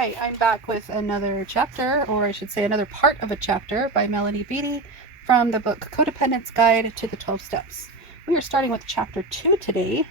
right, I'm back with another chapter, or I should say another part of a chapter by Melody Beattie from the book Codependents Guide to the 12 Steps. We are starting with chapter 2 today.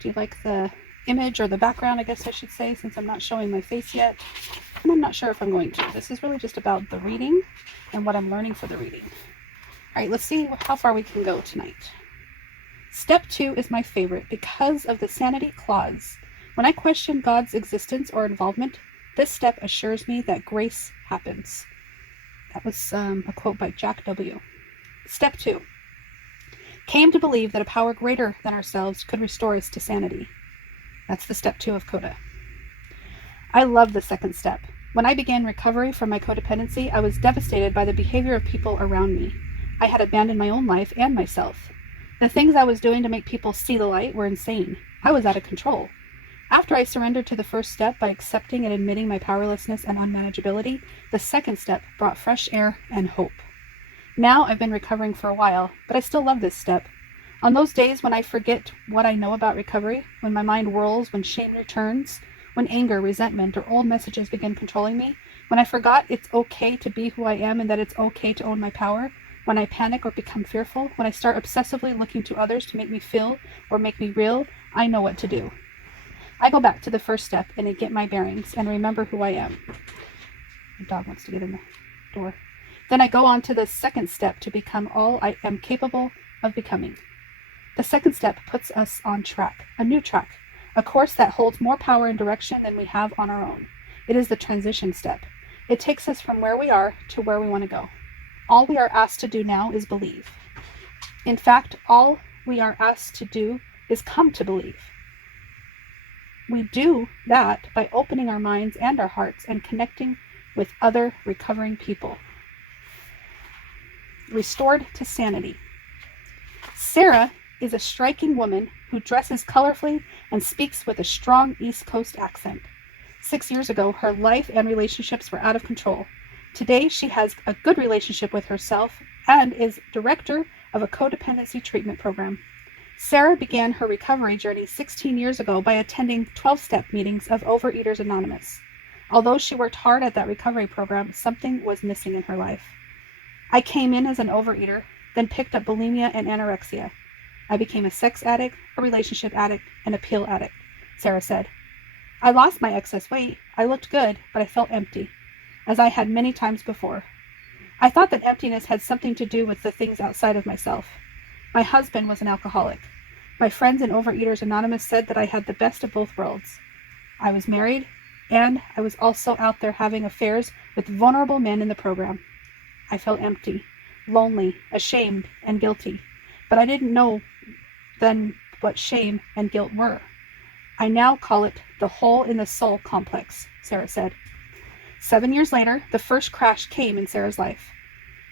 Do you like the image or the background, I guess I should say, since I'm not showing my face yet? And I'm not sure if I'm going to. This is really just about the reading and what I'm learning for the reading. All right, let's see how far we can go tonight. Step 2 is my favorite because of the sanity clause. When I question God's existence or involvement, this step assures me that grace happens. That was a quote by Jack W. Step 2. Came to believe that a power greater than ourselves could restore us to sanity. That's the step 2 of Coda. I love the second step. When I began recovery from my codependency, I was devastated by the behavior of people around me. I had abandoned my own life and myself. The things I was doing to make people see the light were insane. I was out of control. After I surrendered to the first step by accepting and admitting my powerlessness and unmanageability, the second step brought fresh air and hope. Now I've been recovering for a while, but I still love this step. On those days when I forget what I know about recovery, when my mind whirls, when shame returns, when anger, resentment, or old messages begin controlling me, when I forgot it's okay to be who I am and that it's okay to own my power, when I panic or become fearful, when I start obsessively looking to others to make me feel or make me real, I know what to do. I go back to the first step and I get my bearings and remember who I am. The dog wants to get in the door. Then I go on to the second step to become all I am capable of becoming. The second step puts us on track, a new track, a course that holds more power and direction than we have on our own. It is the transition step. It takes us from where we are to where we want to go. All we are asked to do now is believe. In fact, all we are asked to do is come to believe. We do that by opening our minds and our hearts and connecting with other recovering people. Restored to sanity. Sarah is a striking woman who dresses colorfully and speaks with a strong East Coast accent. 6 years ago, her life and relationships were out of control. Today, she has a good relationship with herself and is director of a codependency treatment program. Sarah began her recovery journey 16 years ago by attending 12-step meetings of Overeaters Anonymous. Although she worked hard at that recovery program, something was missing in her life. I came in as an overeater, then picked up bulimia and anorexia. I became a sex addict, a relationship addict, and a pill addict, Sarah said. I lost my excess weight. I looked good, but I felt empty, as I had many times before. I thought that emptiness had something to do with the things outside of myself. My husband was an alcoholic. My friends in Overeaters Anonymous said that I had the best of both worlds. I was married, and I was also out there having affairs with vulnerable men in the program. I felt empty, lonely, ashamed, and guilty, but I didn't know then what shame and guilt were. I now call it the hole in the soul complex, Sarah said. 7 years later, the first crash came in Sarah's life.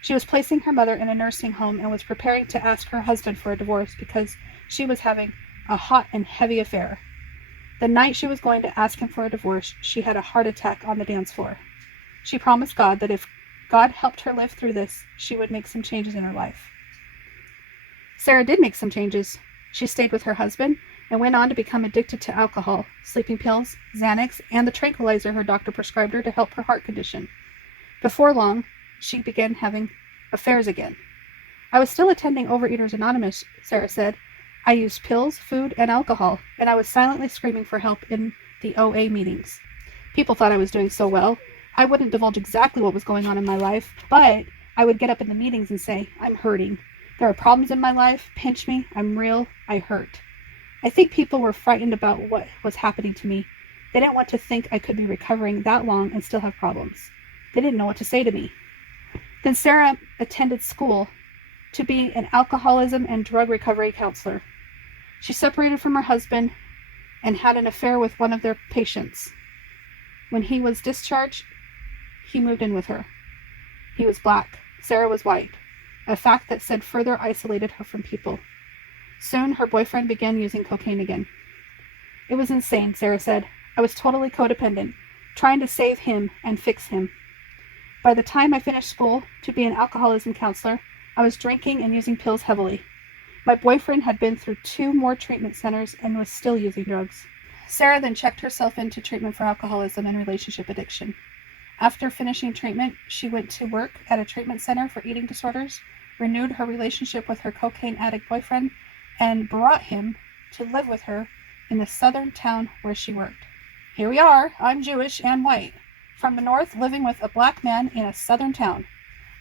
She was placing her mother in a nursing home and was preparing to ask her husband for a divorce because she was having a hot and heavy affair. The night she was going to ask him for a divorce, she had a heart attack on the dance floor. She promised God that if God helped her live through this, she would make some changes in her life. Sarah did make some changes. She stayed with her husband and went on to become addicted to alcohol, sleeping pills, Xanax, and the tranquilizer her doctor prescribed her to help her heart condition. Before long, she began having affairs again. I was still attending Overeaters Anonymous, Sarah said. I used pills, food, and alcohol, and I was silently screaming for help in the OA meetings. People thought I was doing so well. I wouldn't divulge exactly what was going on in my life, but I would get up in the meetings and say, I'm hurting. There are problems in my life. Pinch me. I'm real. I hurt. I think people were frightened about what was happening to me. They didn't want to think I could be recovering that long and still have problems. They didn't know what to say to me. Then Sarah attended school to be an alcoholism and drug recovery counselor. She separated from her husband and had an affair with one of their patients. When he was discharged, he moved in with her. He was black. Sarah was white, a fact that said further isolated her from people. Soon, her boyfriend began using cocaine again. It was insane, Sarah said. I was totally codependent, trying to save him and fix him. By the time I finished school to be an alcoholism counselor, I was drinking and using pills heavily. My boyfriend had been through 2 more treatment centers and was still using drugs. Sarah then checked herself into treatment for alcoholism and relationship addiction. After finishing treatment, she went to work at a treatment center for eating disorders, renewed her relationship with her cocaine addict boyfriend, and brought him to live with her in the southern town where she worked. Here we are. I'm Jewish and white. From the north, living with a black man in a southern town.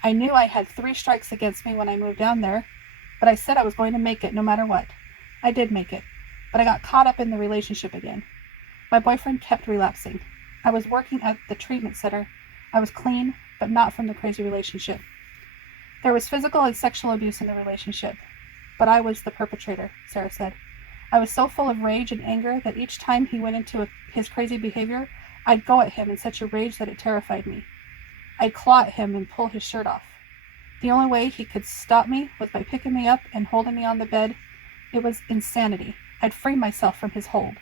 I knew I had 3 strikes against me when I moved down there, but I said I was going to make it no matter what. I did make it, but I got caught up in the relationship again. My boyfriend kept relapsing. I was working at the treatment center. I was clean, but not from the crazy relationship. There was physical and sexual abuse in the relationship, but I was the perpetrator, Sarah said. I was so full of rage and anger that each time he went into his crazy behavior, I'd go at him in such a rage that it terrified me. I'd claw at him and pull his shirt off. The only way he could stop me was by picking me up and holding me on the bed. It was insanity. I'd free myself from his hold.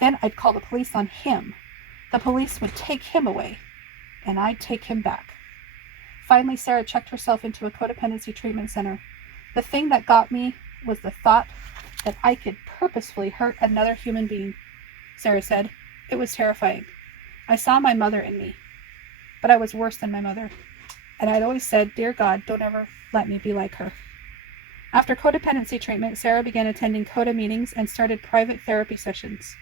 Then I'd call the police on him. The police would take him away, and I'd take him back. Finally, Sarah checked herself into a codependency treatment center. The thing that got me was the thought that I could purposefully hurt another human being, Sarah said. It was terrifying. I saw my mother in me, but I was worse than my mother. And I'd always said, "Dear God, don't ever let me be like her." After codependency treatment, Sarah began attending CODA meetings and started private therapy sessions.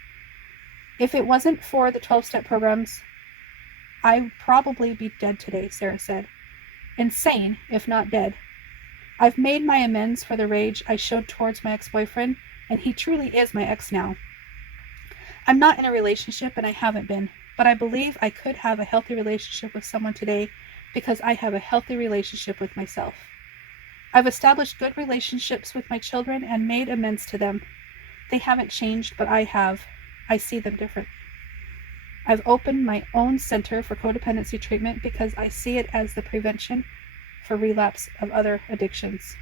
If it wasn't for the 12-step programs, I'd probably be dead today, Sarah said. Insane, if not dead. I've made my amends for the rage I showed towards my ex-boyfriend, and he truly is my ex now. I'm not in a relationship, and I haven't been, but I believe I could have a healthy relationship with someone today because I have a healthy relationship with myself. I've established good relationships with my children and made amends to them. They haven't changed, but I have. I see them differently. I've opened my own center for codependency treatment because I see it as the prevention for relapse of other addictions.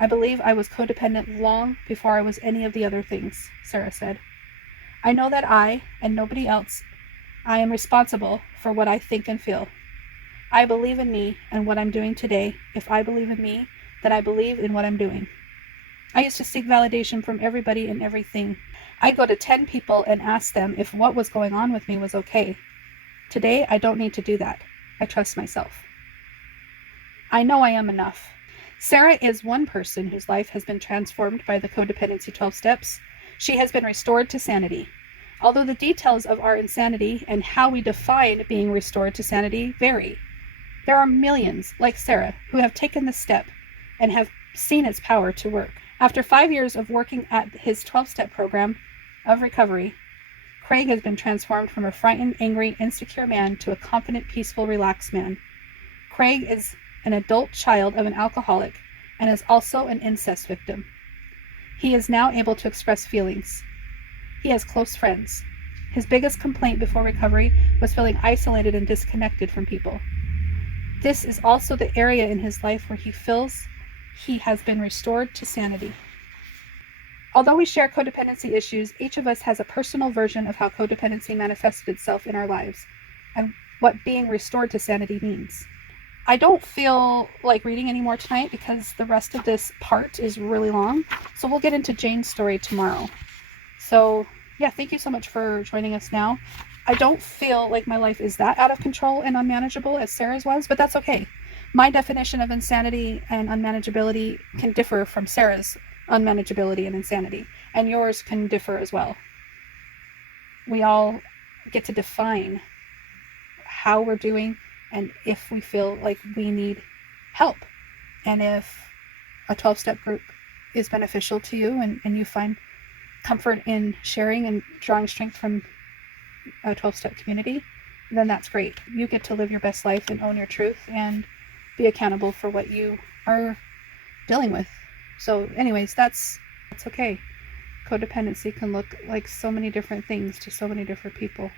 I believe I was codependent long before I was any of the other things, Sarah said. I know that I, and nobody else, I am responsible for what I think and feel. I believe in me and what I'm doing today. If I believe in me, then I believe in what I'm doing. I used to seek validation from everybody and everything. I'd go to 10 people and ask them if what was going on with me was okay. Today, I don't need to do that. I trust myself. I know I am enough. Sarah is one person whose life has been transformed by the codependency 12 steps. She has been restored to sanity. Although the details of our insanity and how we define being restored to sanity vary, there are millions like Sarah who have taken the step and have seen its power to work. After 5 years of working at his 12-step program of recovery, Craig has been transformed from a frightened, angry, insecure man to a confident, peaceful, relaxed man. Craig is an adult child of an alcoholic and is also an incest victim. He is now able to express feelings. He has close friends. His biggest complaint before recovery was feeling isolated and disconnected from people. This is also the area in his life where he feels he has been restored to sanity. Although we share codependency issues, each of us has a personal version of how codependency manifested itself in our lives and what being restored to sanity means. I don't feel like reading anymore tonight because the rest of this part is really long, so we'll get into Jane's story tomorrow. So yeah, thank you so much for joining us now. I don't feel like my life is that out of control and unmanageable as Sarah's was, but that's okay. My definition of insanity and unmanageability can differ from Sarah's unmanageability and insanity, and yours can differ as well. We all get to define how we're doing and if we feel like we need help, and if a 12-step group is beneficial to you and you find comfort in sharing and drawing strength from a 12-step community, then that's great. You get to live your best life and own your truth and be accountable for what you are dealing with. So anyways, that's okay. Codependency can look like so many different things to so many different people.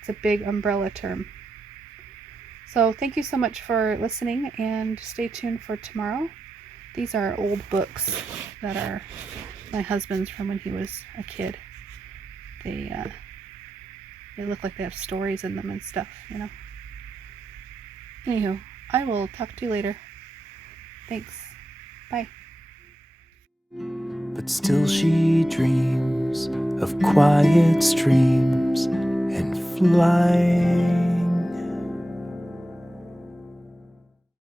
It's a big umbrella term. So thank you so much for listening, and stay tuned for tomorrow. These are old books that are my husband's from when he was a kid. They look like they have stories in them and stuff, you know. Anywho, I will talk to you later. Thanks. Bye. but still she dreams of quiet streams and flight.